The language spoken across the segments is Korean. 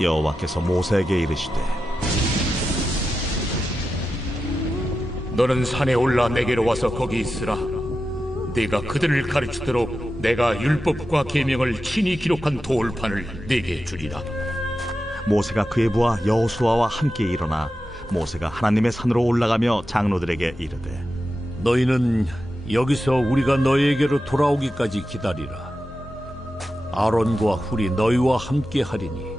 여호와께서 모세에게 이르시되 너는 산에 올라 내게로 와서 거기 있으라. 네가 그들을 가르치도록 내가 율법과 계명을 친히 기록한 돌판을 네게 주리라. 모세가 그의 부하 여호수아와 함께 일어나 모세가 하나님의 산으로 올라가며 장로들에게 이르되 너희는 여기서 우리가 너희에게로 돌아오기까지 기다리라. 아론과 훌이 너희와 함께 하리니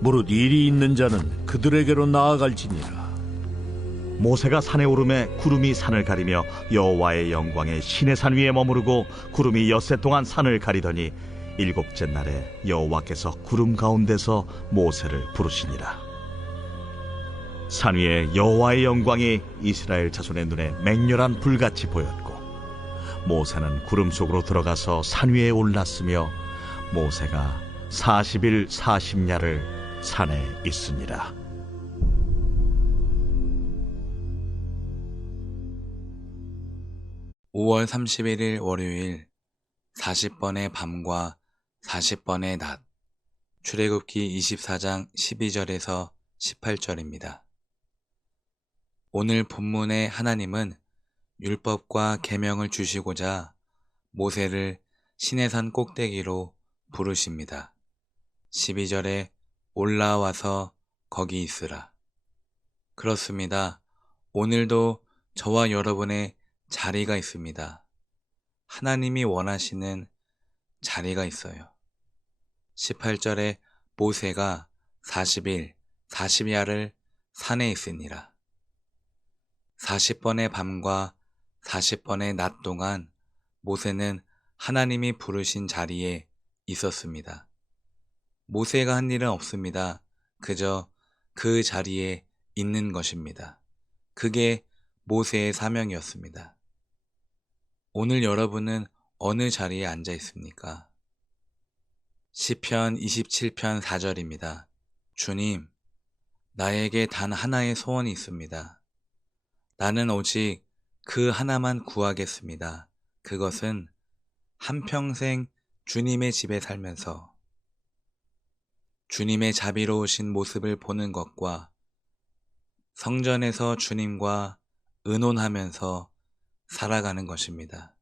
무릇 일이 있는 자는 그들에게로 나아갈지니라. 모세가 산에 오르매 구름이 산을 가리며 여호와의 영광에 시내산 위에 머무르고 구름이 엿새 동안 산을 가리더니 일곱째 날에 여호와께서 구름 가운데서 모세를 부르시니라. 산 위에 여호와의 영광이 이스라엘 자손의 눈에 맹렬한 불같이 보였고 모세는 구름 속으로 들어가서 산 위에 올랐으며 모세가 40일 40야를 산에 있으니라. (5월 31일) 월요일 40번의 밤과 40번의 낮. 출애굽기 24장 12절에서 18절입니다. 오늘 본문의 하나님은 율법과 계명을 주시고자 모세를 시내산 꼭대기로 부르십니다. 12절에 올라와서 거기 있으라. 그렇습니다. 오늘도 저와 여러분의 자리가 있습니다. 하나님이 원하시는 자리가 있어요. 18절에 모세가 40일 40야를 산에 있으니라. 40번의 밤과 40번의 낮 동안 모세는 하나님이 부르신 자리에 있었습니다. 모세가 한 일은 없습니다. 그저 그 자리에 있는 것입니다. 그게 모세의 사명이었습니다. 오늘 여러분은 어느 자리에 앉아 있습니까? 시편 27편 4절입니다. 주님, 나에게 단 하나의 소원이 있습니다. 나는 오직 그 하나만 구하겠습니다. 그것은 한평생 주님의 집에 살면서 주님의 자비로우신 모습을 보는 것과 성전에서 주님과 의논하면서 살아가는 것입니다.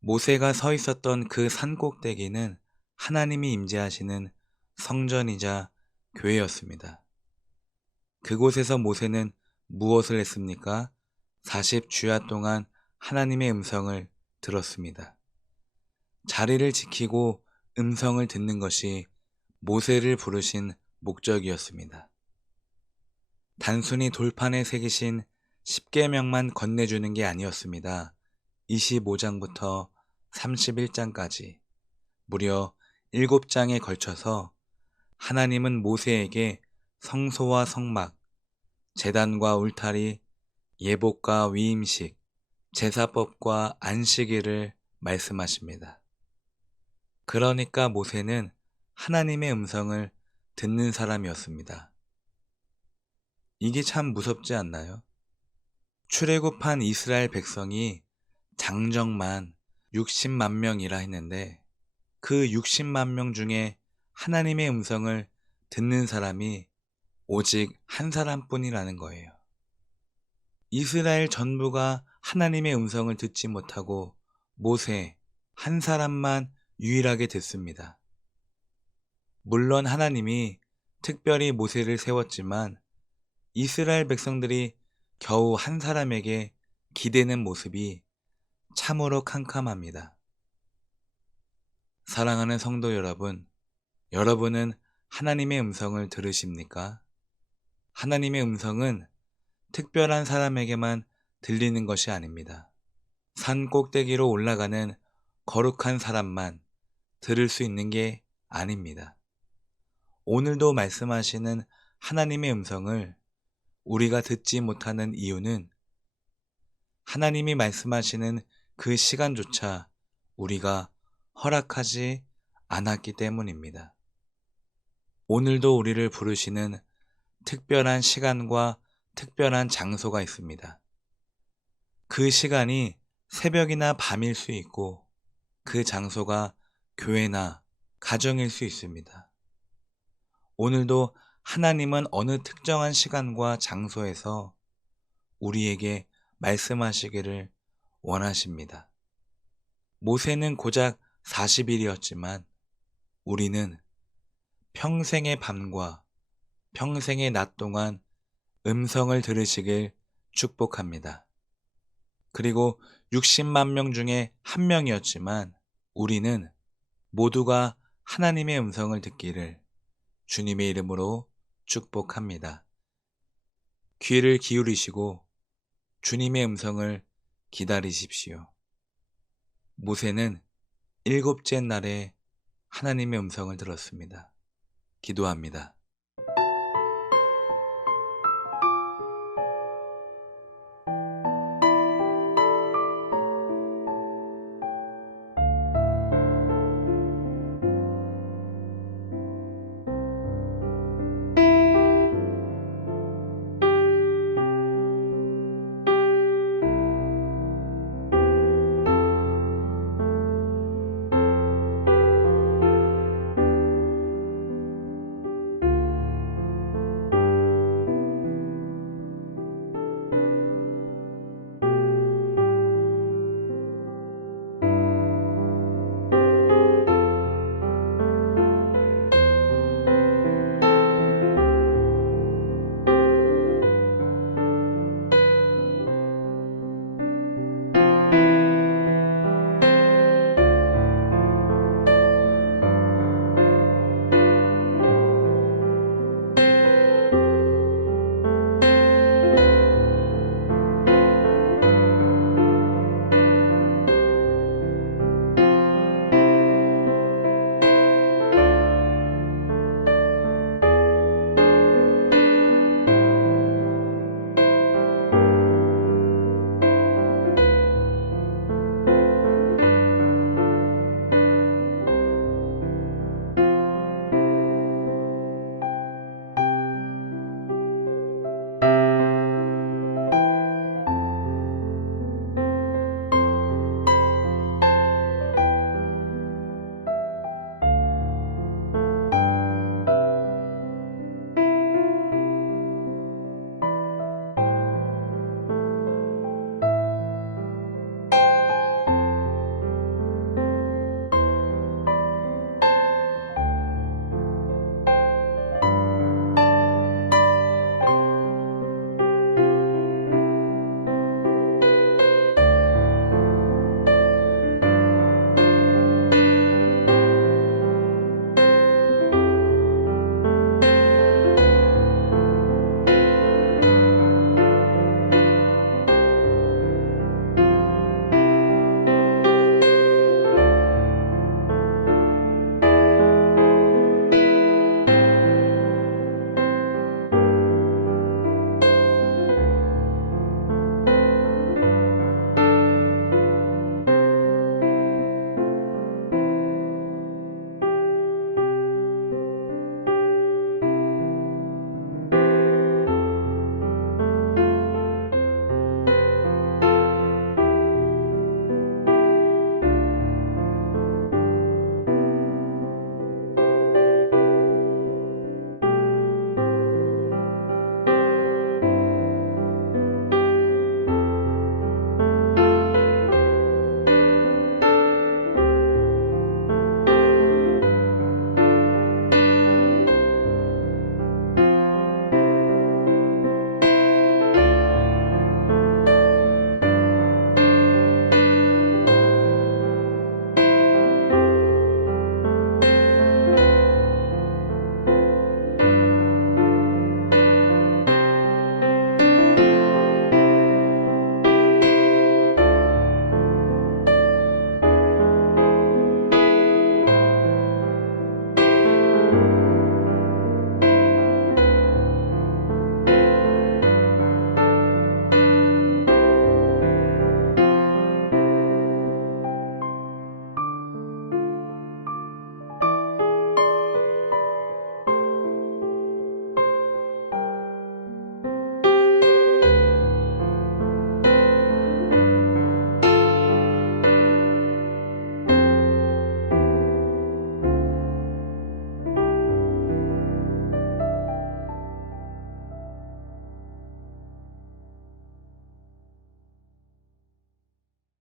모세가 서 있었던 그 산꼭대기는 하나님이 임재하시는 성전이자 교회였습니다. 그곳에서 모세는 무엇을 했습니까? 40주야 동안 하나님의 음성을 들었습니다. 자리를 지키고 음성을 듣는 것이 모세를 부르신 목적이었습니다. 단순히 돌판에 새기신 10계명만 건네주는 게 아니었습니다. 25장부터 31장까지 무려 7장에 걸쳐서 하나님은 모세에게 성소와 성막, 제단과 울타리, 예복과 위임식, 제사법과 안식일을 말씀하십니다. 그러니까 모세는 하나님의 음성을 듣는 사람이었습니다. 이게 참 무섭지 않나요? 출애굽한 이스라엘 백성이 장정만 60만 명이라 했는데 그 60만 명 중에 하나님의 음성을 듣는 사람이 오직 한 사람뿐이라는 거예요. 이스라엘 전부가 하나님의 음성을 듣지 못하고 모세 한 사람만 유일하게 듣습니다. 물론 하나님이 특별히 모세를 세웠지만 이스라엘 백성들이 겨우 한 사람에게 기대는 모습이 참으로 캄캄합니다. 사랑하는 성도 여러분, 여러분은 하나님의 음성을 들으십니까? 하나님의 음성은 특별한 사람에게만 들리는 것이 아닙니다. 산 꼭대기로 올라가는 거룩한 사람만 들을 수 있는 게 아닙니다. 오늘도 말씀하시는 하나님의 음성을 우리가 듣지 못하는 이유는 하나님이 말씀하시는 그 시간조차 우리가 허락하지 않았기 때문입니다. 오늘도 우리를 부르시는 특별한 시간과 특별한 장소가 있습니다. 그 시간이 새벽이나 밤일 수 있고 그 장소가 교회나 가정일 수 있습니다. 오늘도 하나님은 어느 특정한 시간과 장소에서 우리에게 말씀하시기를 원하십니다. 모세는 고작 40일이었지만 우리는 평생의 밤과 평생의 낮 동안 음성을 들으시길 축복합니다. 그리고 60만 명 중에 한 명이었지만 우리는 모두가 하나님의 음성을 듣기를 주님의 이름으로 축복합니다. 귀를 기울이시고 주님의 음성을 기다리십시오. 모세는 7째 날에 하나님의 음성을 들었습니다. 기도합니다.